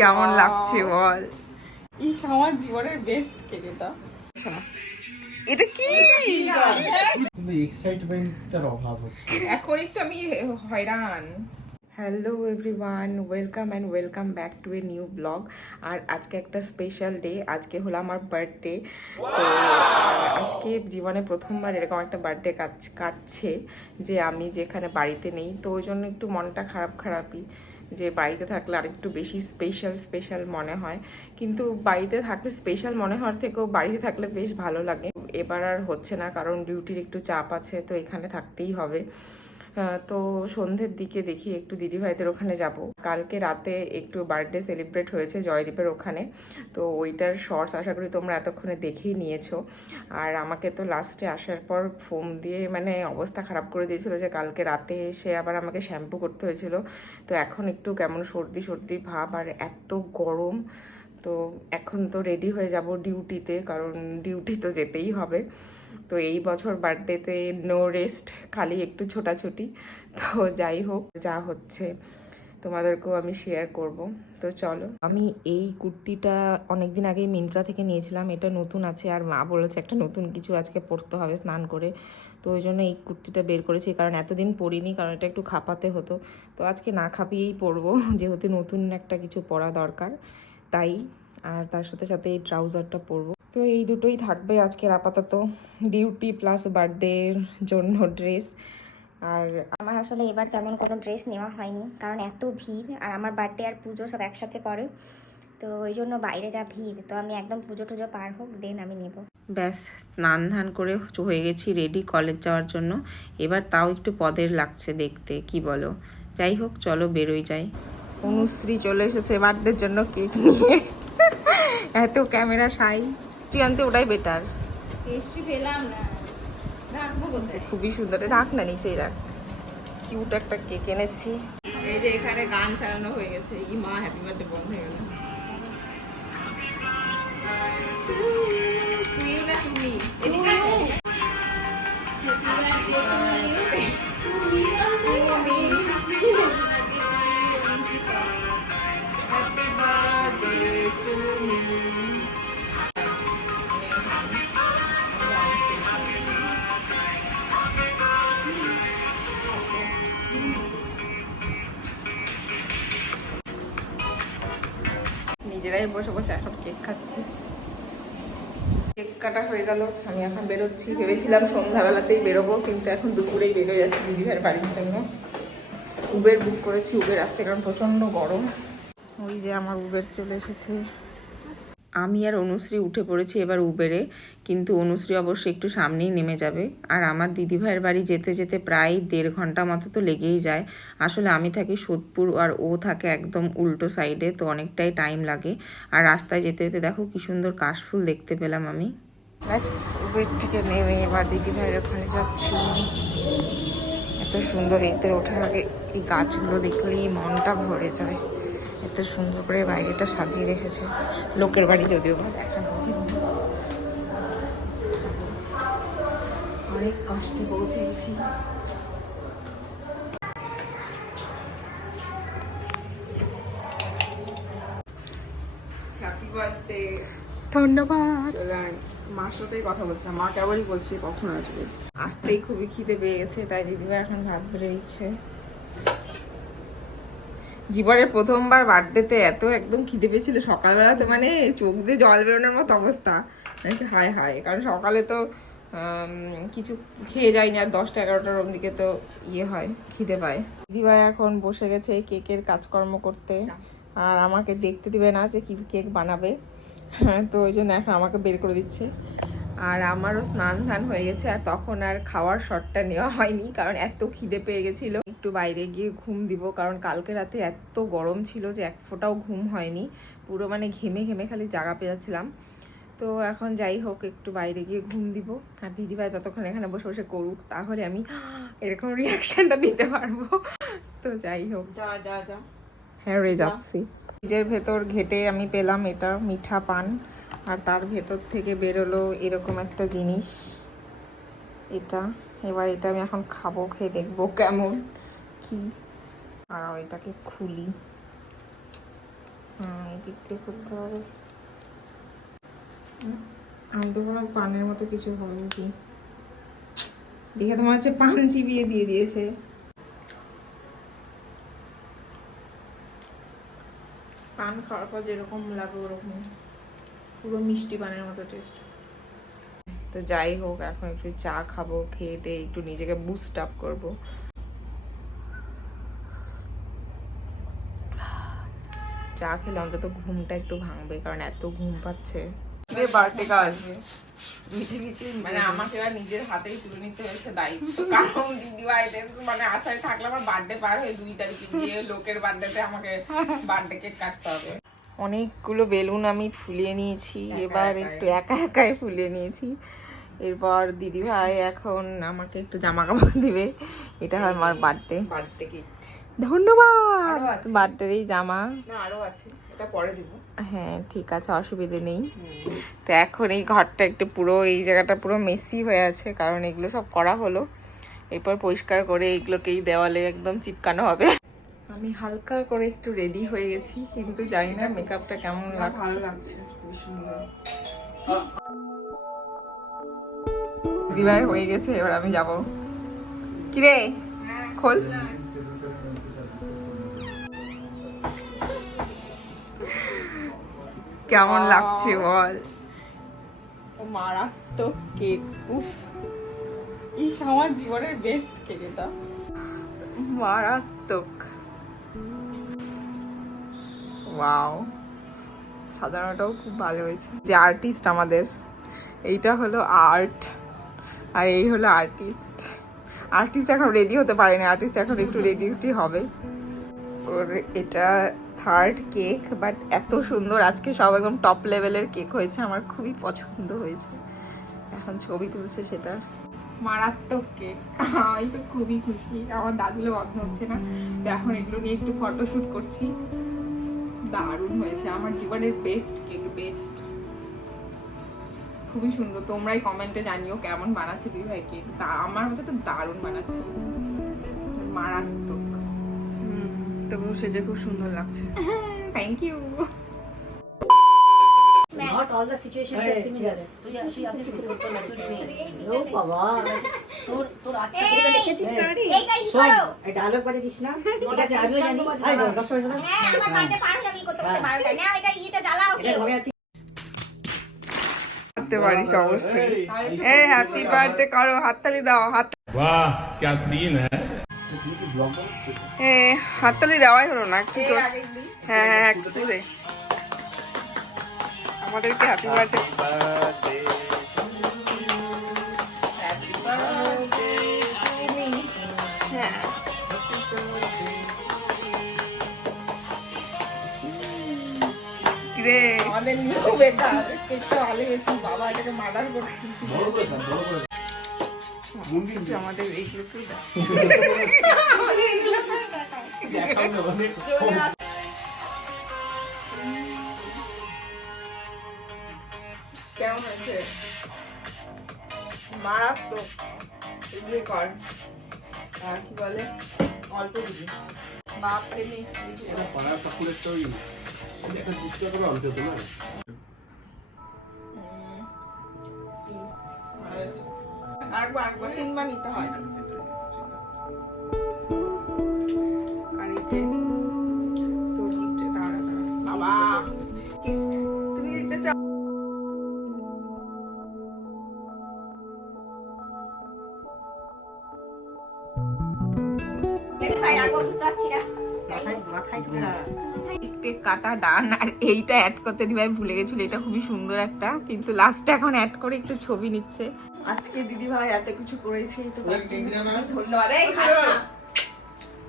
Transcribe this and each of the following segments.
কেমন লাগছে বল? ইস আমার জীবনের বেস্ট কেক এটা এটা কি? কিন্তু এক্সাইটমেন্টটার অভাব হচ্ছে। এখন একটু আমি হয়রান। Hello everyone welcome and welcome back to a new blog আর আজকে একটা স্পেশাল ডে আজকে হলো আমার বার্থডে তো আজকে জীবনে প্রথমবার এরকম একটা বার্থডে কাট কাটছে যে আমি যেখানে বাড়িতে নেই তো ওই জন্য একটু মনটা খারাপ খারাপই যে বাড়িতে থাকলে আরেকটু বেশি স্পেশাল স্পেশাল মনে হয়। কিন্তু বাড়িতে থাকলে স্পেশাল মনে হওয়ার থেকেও বাড়িতে থাকলে বেশ ভালো লাগে। এবার আর হচ্ছে না, কারণ ডিউটির একটু চাপ আছে, তো এখানে থাকতেই হবে। তো সন্ধ্যের দিকে দেখি একটু দিদিভাইদের ওখানে যাব। কালকে রাতে একটু বার্থডে সেলিব্রেট হয়েছে জয়দীপের ওখানে। তো ওইটার শর্টস আশা করি তোমরা এতক্ষণে দেখেই নিয়েছো। আর আমাকে তো লাস্টে আসার পর ফোন দিয়ে মানে অবস্থা খারাপ করে দিয়েছিল যে কালকে রাতে এসে আবার আমাকে শ্যাম্পু করতে হয়েছিল। তো এখন একটু কেমন সর্দি সর্দি ভাব আর এত গরম। তো এখন তো রেডি হয়ে যাব ডিউটিতে কারণ ডিউটি তো যেতেই হবে। তো এই বছর বার্থডেতে নো রেস্ট খালি একটু ছোটাছুটি। তো যাই হোক, যা হচ্ছে, তোমাদেরকেও আমি শেয়ার করব। তো চলো। আমি এই কুর্তিটা অনেকদিন আগেই মিন্ত্রা থেকে নিয়েছিলাম, এটা নতুন আছে, আর মা বলেছে একটা নতুন কিছু আজকে পরতে হবে স্নান করে। তো ওই জন্য এই কুর্তিটা বের করেছি, কারণ এতদিন পরিনি, কারণ এটা একটু খাপাতে হতো। তো আজকে না খাপিয়েই পরবো, যেহেতু নতুন একটা কিছু পরা দরকার, তাই। আর তার সাথে সাথে এই ট্রাউজারটা পরবো। তো এই দুটোই থাকবে আজকের আপাতত ডিউটি প্লাস বার্থডের জন্য ড্রেস আর আমার আসলে এবার তেমন কোনো ড্রেস নেওয়া হয়নি কারণ এত ভিড় আর আমার বার্থডে আর পুজো সব একসাথে পড়ে তো ওই জন্য বাইরে যা ভিড় তো আমি একদম পুজো টুজো পার হোক দেন আমি নেব। ব্যাস স্নান ধান করে হয়ে গেছি রেডি কলেজ যাওয়ার জন্য। এবার তাও একটু পদের লাগছে দেখতে কি বলো? যাই হোক চলো বেরোই যাই। অনুশ্রী চলে এসেছে বার্থডের জন্য কেক নিয়ে। এত ক্যামেরা সাই তুই আনতে ওটাই বেটার পেস্ট্রি পেলাম না। খুবই সুন্দর। রাখ না নিচেই রাখ। কিউট একটা কেক এনেছি। এই যে এখানে গান চালানো হয়ে গেছে। ই মা হ্যাপি বার্থডে বন্ধ হয়ে গেল। তুই না তুমি? নিজেরাই বসে বসে এখন কেক খাচ্ছি। কেক কাটা হয়ে গেল, আমি এখন বেরোচ্ছি। ভেবেছিলাম সন্ধ্যাবেলাতেই বেরোবো, কিন্তু এখন দুপুরেই বেরো যাচ্ছি দিদিভাইয়ের বাড়ির জন্য। উবের বুক করেছি উবের আসছে কারণ প্রচণ্ড গরম। ওই যে আমার উবের চলে এসেছে। আমি আর অনুশ্রী উঠে পড়েছি এবার উবেরে, কিন্তু অনুশ্রী অবশ্য একটু সামনেই নেমে যাবে। আর আমার দিদিভাইয়ের বাড়ি যেতে যেতে প্রায় দেড় ঘণ্টা মতো তো লেগেই যায়। আসলে আমি থাকি সোদপুর আর ও থাকে একদম উল্টো সাইডে তো অনেকটাই টাইম লাগে। আর রাস্তায় যেতে যেতে দেখো কি সুন্দর কাশফুল দেখতে পেলাম আমি। উবের থেকে নেমে এবার দিদিভাইয়ের ওখানে যাচ্ছি। এত সুন্দর এতে ওঠার আগে এই গাছগুলো দেখলেই মনটা ভরে যায়। এত সুন্দর করে বাইরেটা সাজিয়ে রেখেছে। লোকের বাড়ি যদিও বা দেখা অনেক কষ্টে পৌঁছে গেছি ধন্যবাদ। মার সাথেই কথা বলছিলাম মা কেবলই বলছি কখন আসবে। আসতেই খুবই খিদে পেয়ে গেছে তাই দিদিভাই এখন ভাত বেড়ে দিচ্ছে জীবনের প্রথমবার বার্থডেতে এত একদম খিদে পেয়েছিল। সকালবেলাতে মানে চোখ দিয়ে জল বেরোনোর মতো অবস্থা। হায় হায়। কারণ সকালে তো কিছু খেয়ে যায়নি আর দশটা এগারোটার দিকে তো ইয়ে হয়, খিদে পায়। দিদিভাই এখন বসে গেছে কেকের কাজকর্ম করতে। আর আমাকে দেখতে দিবে না যে কি কেক বানাবে। তো ওই জন্য এখন আমাকে বের করে দিচ্ছে। আর আমারও স্নান ধান হয়ে গেছে আর তখন আর খাওয়ার শটটা নেওয়া হয়নি কারণ এত খিদে পেয়ে গেছিল। একটু বাইরে গিয়ে ঘুম দিব কারণ কালকে রাতে এত গরম ছিল যে এক ফোঁটাও ঘুম হয়নি। পুরো মানে ঘেমে ঘেমে খালি জাগা পেয়েছিলাম। তো এখন যাই হোক একটু বাইরে গিয়ে ঘুম দিব। আর দিদিভাই ততক্ষণ এখানে বসে বসে করুক তাহলে আমি এরকম রিয়াকশনটা দিতে পারব। তো যাই হোক। যা যা যা। হ্যাঁ রে যাচ্ছি। নিজের ভেতর ঘেটে আমি পেলাম এটা মিঠা পান। আর তার ভেতর থেকে বেরোলো এরকম একটা জিনিস। এটা, এবার এটা আমি এখন খাব, খেয়ে দেখব কেমন, কি। আর এটাকে খুলি। হ্যাঁ এই দিক থেকে করতে হবে। আমি তো কোনো পানের মতো কিছু ভাবছি। দেখে তোমার হচ্ছে পান চিবিয়ে দিয়ে দিয়েছে। পান খাওয়ার পর যেরকম লাগে ওরকম পুরো মিষ্টি পানের মতো টেস্ট তো যাই হোক এখন একটু চা খাব খেয়ে দিয়ে একটু নিজেকে বুস্ট আপ করব। চা খেলে অন্তত ঘুমটা একটু ভাঙবে কারণ এত ঘুম পাচ্ছে। বার্থডে মানে আমাকে আর নিজের হাতেই তুলে নিতে হয়েছে দায়িত্ব। কারণ দিদি ভাইদের মানে আশায় থাকলে আমার বার্থডে পার হয়ে দুই তারিখে গিয়ে লোকের বার্থডেতে আমাকে বার্থডে কেক কাটতে হবে। অনেকগুলো বেলুন আমি ফুলিয়ে নিয়েছি এবার একটু একা একাই ফুলিয়ে নিয়েছি। এরপর দিদি ভাই এখন আমাকে একটু জামা কাপড় দিবে এটা আমার বার্থডে বার্থডে গিফট ধন্যবাদ। বার্থডের এই জামা। না আরও আছে। এটা পরে দিব। হ্যাঁ ঠিক আছে অসুবিধে নেই। তো এখন এই ঘরটা একটু পুরো এই জায়গাটা পুরো মেসি হয়ে আছে কারণ এগুলো সব করা হলো। এরপর পরিষ্কার করে এইগুলোকেই দেওয়ালে একদম চিপকানো হবে। আমি হালকা করে একটু রেডি হয়ে গেছি কিন্তু জানি না মেকআপটা কেমন লাগছে। ভালো লাগছে খুব সুন্দর। দিদিভাই হয়ে গেছে এবার আমি যাব। কিরে? খোল। কেমন লাগছে বল। ও মারাত্মক কেক উফ। ইস আমার জীবনের বেস্ট কেক এটা। মারাত্মক। ওয়াও সাজানোটাও খুব ভালো হয়েছে। যে আর্টিস্ট আমাদের, এইটা হলো আর্ট আর এই হলো আর্টিস্ট আর্টিস্ট এখন রেডি হতে পারেনি আর্টিস্ট এখন একটু রেডি হবে। ওর এটা থার্ড কেক বাট এত সুন্দর। আজকে সব একদম টপ লেভেলের কেক হয়েছে, আমার খুবই পছন্দ হয়েছে। এখন ছবি তুলছে সেটা। মারাত্মক কেক আমি তো খুবই খুশি। আমার দাদুলে বন্ধ হচ্ছে না। তো এখন এগুলো নিয়ে একটু ফটোশুট করছি। দারুণ হয়েছে। আমার জীবনের বেস্ট কেক বেস্ট খুবই সুন্দর। তোমরাই কমেন্টে জানিও কেমন বানাচ্ছে দিদি ভাই কেক তা আমার মতে তো দারুণ বানাচ্ছে। মারাত্মক। তবু সেজে খুব সুন্দর লাগছে। Thank you Not all the situations are similar. করতে না তুই নেই ও বাবা। তোর তোর আটটা থেকে দেখেছিস এই কাজ শোন করো এই ডায়লগ পাঠিয়ে দিস না ঠিক আছে আমিও জানি আরে না দশ মিনিট দাও। হ্যাঁ আমার বার্থডে পার হয়ে যাবে করতে করতে বারোটা নাও এটা ইয়েটা জ্বালাও এটা কেউ ঘরে আছি করতে পারিস অবশ্যই এই হ্যাপি বার্থডে করো হাততালি দাও হাত वाह क्या सीन है এ হাততালি দেওয়াই হলো না একটু জোর- হ্যাঁ হ্যাঁ একটু দে আমাদেরকে হ্যাপি বার্থডে রে। আমাদের নিয়েও বেটা কেকটা ভালো হয়েছে বাবা এটাকে মার্ডার করছি। আমাদের কেমন মারাত্মক। ইয়ে কর। আর কি বলে? অল্প দিবি। বাপরে মিষ্টি আরেকবার আরেকবার। তিনবার নিতে হয়। একটু কাটা ডান আর এইটা অ্যাড করতে দিভাই ভুলে গেছিল এটা খুবই সুন্দর একটা কিন্তু লাস্টে এখন অ্যাড করে একটু ছবি নিচ্ছে। আজকে দিদি ভাই এত কিছু করেছে তো ধন্যবাদ এই খাস না।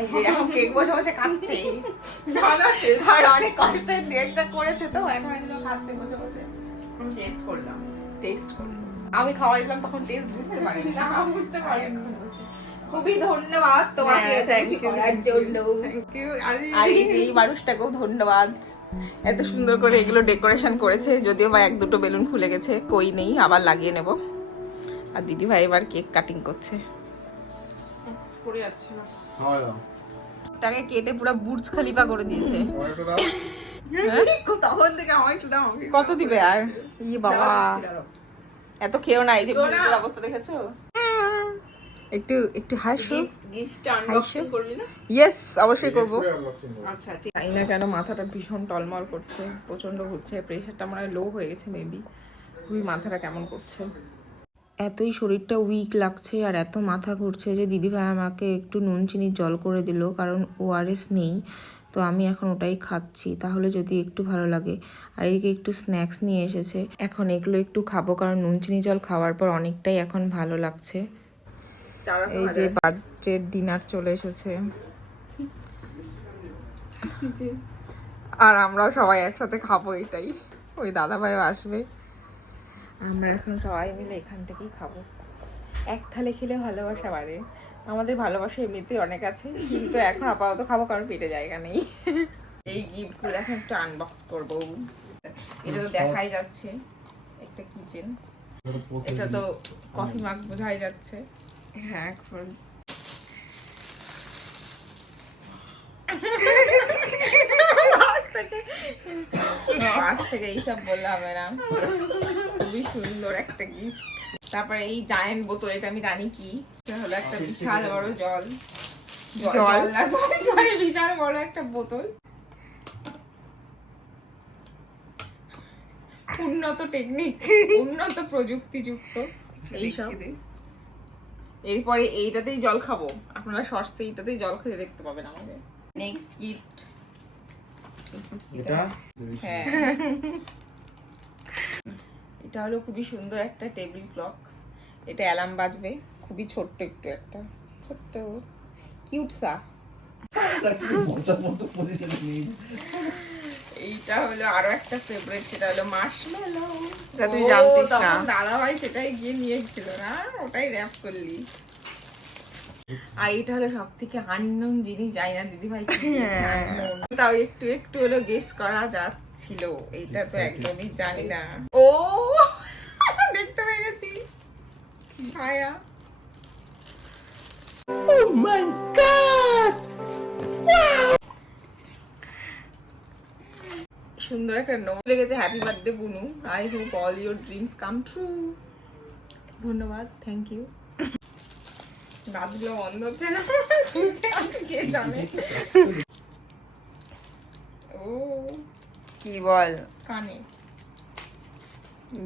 এই যে এখন কেক বসে বসে খাচ্ছে আর অনেক কষ্টে কেকটা করেছে তো এখন খাচ্ছে বসে বসে। আমি টেস্ট করলাম। টেস্ট করলাম আমি খাওয়াই তখন টেস্ট বুঝতে পারি না বুঝতে পারিনি। খুবই ধন্যবাদ তোমাকে কিছু করার জন্য। আর এই মানুষটাকেও ধন্যবাদ। এত সুন্দর করে এগুলো ডেকোরেশন করেছে যদিও বা এক দুটো বেলুন খুলে গেছে কই নেই আবার লাগিয়ে নেব। আর দিদি ভাই এবার কেক কাটিং করছে। পড়ে যাচ্ছে না। তাকে কেটে পুরো বুর্জ খালিফা করে দিয়েছে। আমাকে কত দিবে আর? ই বাবা। দিচ্ছি, দাঁড়াও। এত খেও না এই যে। অবস্থা দেখেছ? একটু একটু হাসো। গিফটটা আনবক্সিং করবি না? ইয়েস অবশ্যই করব। আচ্ছা ঠিক জানি না কেন মাথাটা ভীষণ টলমল করছে প্রচণ্ড ঘুরছে প্রেশারটা মনে হয় লো হয়ে গেছে মেবি খুবই মাথাটা কেমন করছে। এতই শরীরটা উইক লাগছে আর এত মাথা ঘুরছে যে দিদিভাই আমাকে একটু নুন চিনির জল করে দিল কারণ ওআরএস নেই তো আমি এখন ওটাই খাচ্ছি। তাহলে যদি একটু ভালো লাগে। আর এদিকে একটু স্ন্যাক্স নিয়ে এসেছে। এখন এগুলো একটু খাব কারণ নুন চিনি জল খাওয়ার পর অনেকটাই এখন ভালো লাগছে। এই যে বার্থডে ডিনার চলে এসেছে। আর আমরাও সবাই একসাথে খাব এটাই ওই দাদা ভাইও আসবে। আমরা এখন সবাই মিলে এখান থেকেই খাব। এক থালে খেলে ভালোবাসা বাড়ে। আমাদের ভালোবাসা এমনিতেই অনেক আছে কিন্তু এখন আপাতত খাব কারণ পেটে জায়গা নেই। এই গিফট গিফটগুলো এখন একটু আনবক্স করব। এটা তো দেখাই যাচ্ছে একটা কিচেন এটা তো কফি মাগ বোঝাই যাচ্ছে। এখন। আজ থেকে। এইসব বললে হবে না খুবই সুন্দর একটা গিফট তারপরে এই জায়েন্ট বোতল এটা আমি জানি কি? হলো একটা বিশাল বড় জল। জল বিশাল বড় একটা বোতল। উন্নত টেকনিক উন্নত প্রযুক্তিযুক্ত এইসব। এরপরে এইটাতেই জল খাব। আপনারা শর্টসে এইটাতেই জল খেতে দেখতে পাবেন আমাদের। নেক্সট গিফট এটা? হ্যাঁ। এটা হলো খুবই সুন্দর একটা টেবিল ক্লক এটা অ্যালার্ম বাজবে। খুবই ছোট্ট একটু একটা। ছোট্ট। কিউট সা এইটা হলো আরও একটা ফেভারিট সেটা হলো মার্শমেলো যা তুই জানতিস না। দাদা ভাই সেটাই গিয়ে নিয়ে এসেছিল না? ওটাই র্যাপ করলি। আর এটা হলো সব থেকে আননোন জিনিস জানি না দিদি ভাই তাও একটু একটু হলো গেস করা যাচ্ছিল। এইটা তো একদমই জানি না। ও! দেখতে পেয়ে গেছি। ছায়া। সুন্দর একটা নোট লেগেছে happy birthday Bunu I hope all your dreams come true ধন্যবাদ থ্যাংক ইউ দাঁতগুলো বন্ধ হচ্ছে না? কে জানে? ও কি বল? কানে।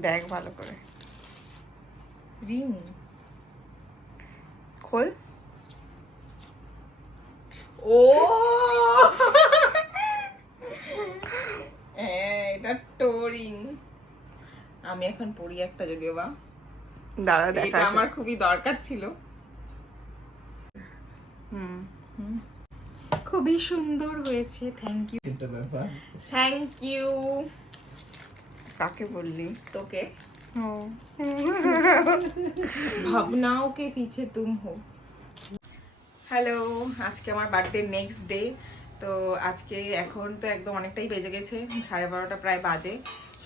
দেখ ভালো করে। রিং। খোল। ও! হ্যাঁ, এটা টোরিং আমি এখন পড়ি একটা যদিও বা। দাঁড়া এটা দেখা আমার খুবই দরকার ছিল। হুম। খুবই সুন্দর হয়েছে থ্যাংক ইউ এটা ব্যাপার। থ্যাংক ইউ কাকে বললি? তোকে। ও। ভাবনাও কে পিছে তুম হো। হ্যালো আজকে আমার বার্থডে নেক্সট ডে তো আজকে এখন তো একদম অনেকটাই বেজে গেছে, সাড়ে বারোটা প্রায় বাজে।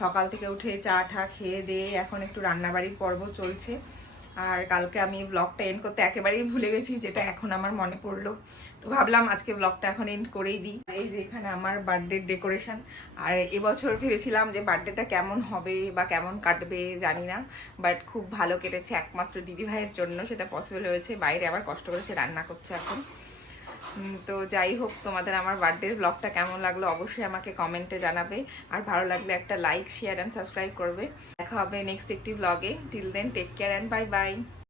সকাল থেকে উঠে চা ঠা খেয়ে দিয়ে এখন একটু রান্নাবাড়ির পর্ব চলছে। আর কালকে আমি ব্লগটা এন্ড করতে একেবারেই ভুলে গেছি, যেটা এখন আমার মনে পড়ল। তো ভাবলাম আজকে ব্লগটা এখন এন্ড করেই দিই। এই যে এখানে আমার বার্থডে ডেকোরেশন আর এবছর ভেবেছিলাম যে বার্থডেটা কেমন হবে বা কেমন কাটবে জানি না বাট খুব ভালো কেটেছে একমাত্র দিদি ভাইয়ের জন্য, সেটা পসিবল হয়েছে। বাইরে আবার কষ্ট করে সে রান্না করছে এখন। তো যাই হোক, তোমাদের আমার বার্থডের ব্লগটা কেমন লাগল অবশ্যই আমাকে কমেন্টে জানাবে। আর ভালো লাগলে একটা লাইক শেয়ার অ্যান্ড সাবস্ক্রাইব করবে। দেখা হবে নেক্সট একটি ব্লগে till then take care and bye bye